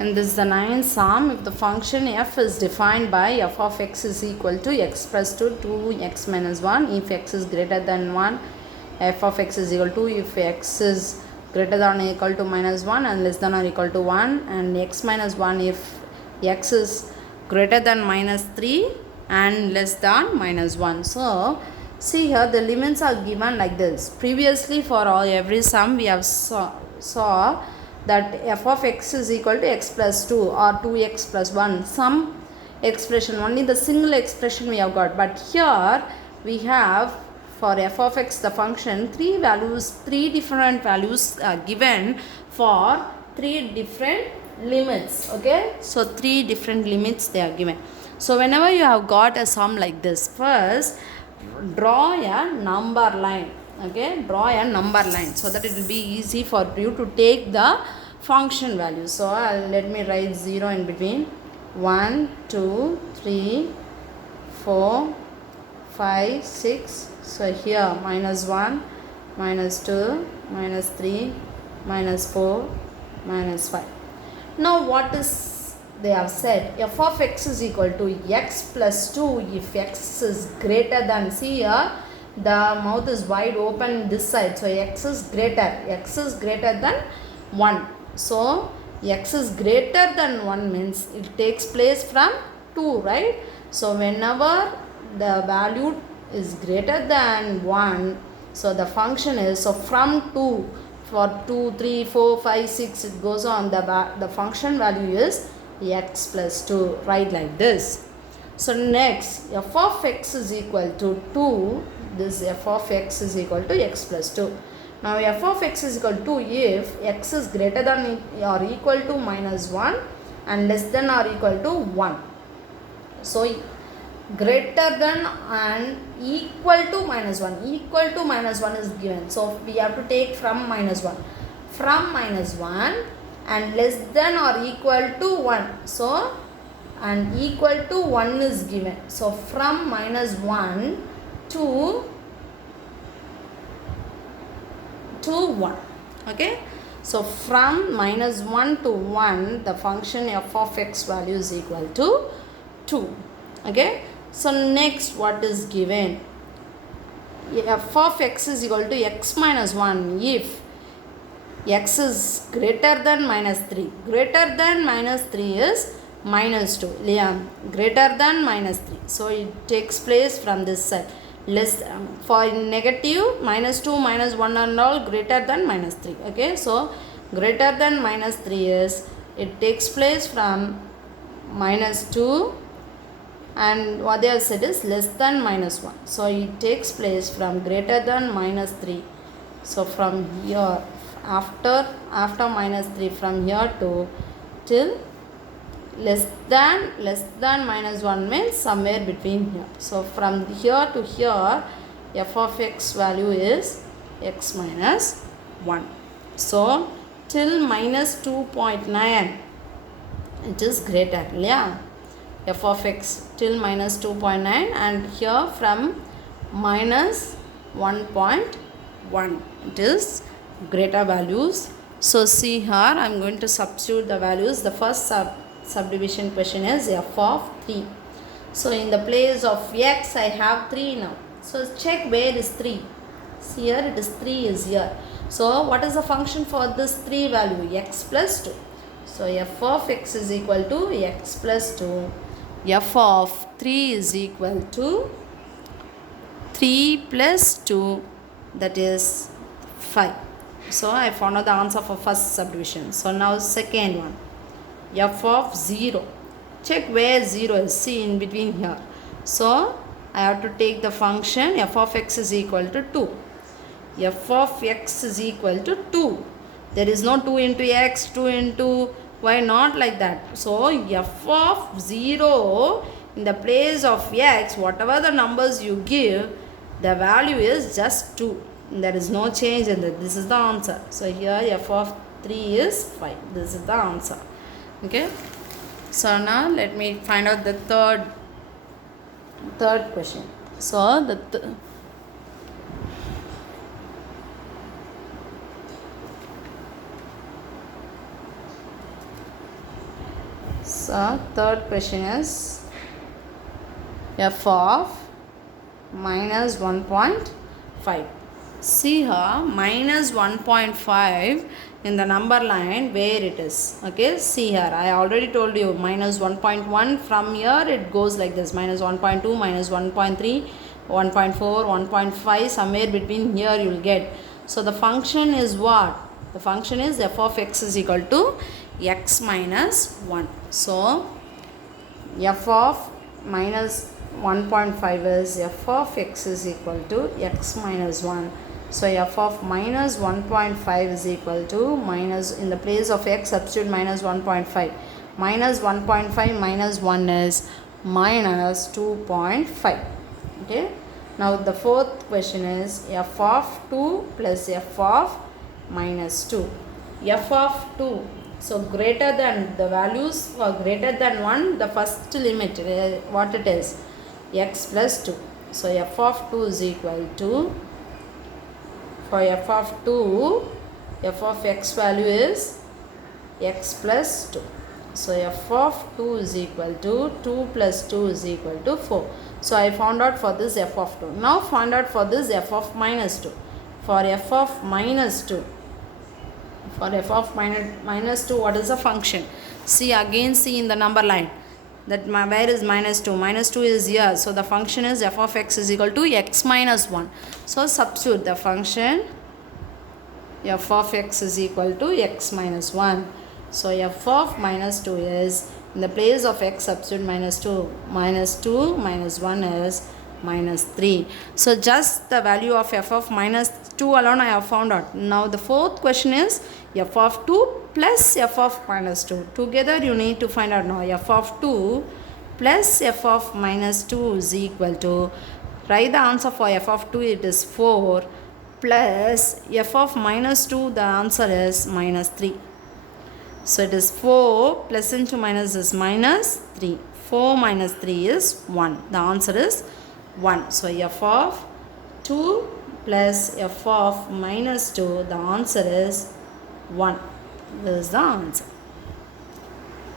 And this is the ninth sum. If the function f is defined by f of x is equal to x plus 2x minus 1. If x is greater than 1, f of x is equal to if x is greater than or equal to minus 1 and less than or equal to 1, and x minus 1 if x is greater than minus 3 and less than minus 1. So see here the limits are given like this. Previously for every sum we have saw that f of x is equal to x plus 2 or 2x plus 1, some expression, only the single expression we have got. But here we have for f of x the function three different values are given for three different limits. Okay, so three different limits they are given. So whenever you have got a sum like this, first draw a number line. Okay, draw a number line so that it will be easy for you to take the function value. So let me write 0 in between. 1 2 3 4 5 6. So here minus 1 minus 2 minus 3 minus 4 minus 5. Now what is they have said? F of x is equal to x plus 2 if x is greater than, see here the mouth is wide open this side, so x is greater than 1. So x is greater than 1 means it takes place from 2, right? So whenever the value is greater than 1, so the function is, so from 2 for 2 3 4 5 6 it goes on, the function value is x plus 2, right, like this. So next f of x is equal to 2. This f of x is equal to x plus 2. Now f of x is equal to if x is greater than or equal to minus 1 and less than or equal to 1. So greater than and equal to minus 1. Equal to minus 1 is given. So we have to take from minus 1. From minus 1 and less than or equal to 1. So and equal to 1 is given. So from minus 1 to 1. Okay, so from minus 1 to 1 the function f of x value is equal to 2. Okay, so next what is given? F of x is equal to x minus 1 if x is greater than minus 3. Greater than minus 3 is minus 2. Yeah, greater than minus 3. So it takes place from this side. Less for negative minus 2 minus 1 and all greater than minus 3. Okay, so greater than minus 3 is it takes place from minus 2 and what they have said is less than minus 1. So it takes place from greater than minus 3. So from here after minus 3, from here to till less than minus 1 means somewhere between here. So from here to here f of x value is x minus 1. So till minus 2.9 it is greater, yeah, f of x till minus 2.9 and here from minus 1.1 it is greater values. So see here I am going to substitute the values. The first subdivision question is f of 3. So in the place of x I have 3 now. So check where is 3. See here it is 3 is here. So what is the function for this 3 value? X plus 2. So f of x is equal to x plus 2. F of 3 is equal to 3 plus 2, that is 5. So I found out the answer for first subdivision. So now second one, f of 0. Check where 0 is. See in between here. So I have to take the function f of x is equal to 2. F of x is equal to 2. There is no 2 into x, 2 into y, not like that. So f of 0 in the place of x, whatever the numbers you give, the value is just 2. There is no change in that. This is the answer. So here f of 3 is 5. This is the answer. Okay. So now let me find out the third question. So the So third question is f of minus 1.5. See here minus 1.5 in the number line where it is. Okay, see here I already told you minus 1.1, from here it goes like this, minus 1.2, minus 1.3, 1.4, 1.5, somewhere between here you will get. So the function is what? The function is f of x is equal to x minus 1. So f of minus 1.5 is f of x is equal to x minus 1. So f of minus 1.5 is equal to minus, in the place of x substitute minus 1.5. Minus 1.5 minus 1 is minus 2.5. Okay. Now the fourth question is f of 2 plus f of minus 2. f of 2. So greater than, the values are greater than 1, the first limit what it is? X plus 2. So f of 2 is equal to, for f of 2, f of x value is x plus 2. So f of 2 is equal to 2 plus 2 is equal to 4. So I found out for this f of 2. Now find out for this f of minus 2. For f of minus 2, for f of minus 2, what is the function? See again, see in the number line that where is minus 2? Minus 2 is here. So the function is f of x is equal to x minus 1. So substitute the function f of x is equal to x minus 1. So f of minus 2 is, in the place of x substitute minus 2. Minus 2 minus 1 is minus 3. So just the value of f of minus 2 alone I have found out. Now the fourth question is f of 2 plus f of minus 2. Together you need to find out now f of 2 plus f of minus 2 is equal to, write the answer for f of 2, it is 4, plus f of minus 2, the answer is minus 3. So it is 4 plus into minus is minus 3. 4 minus 3 is 1. The answer is 1. So f of 2 plus f of minus 2, the answer is 1. This is the answer.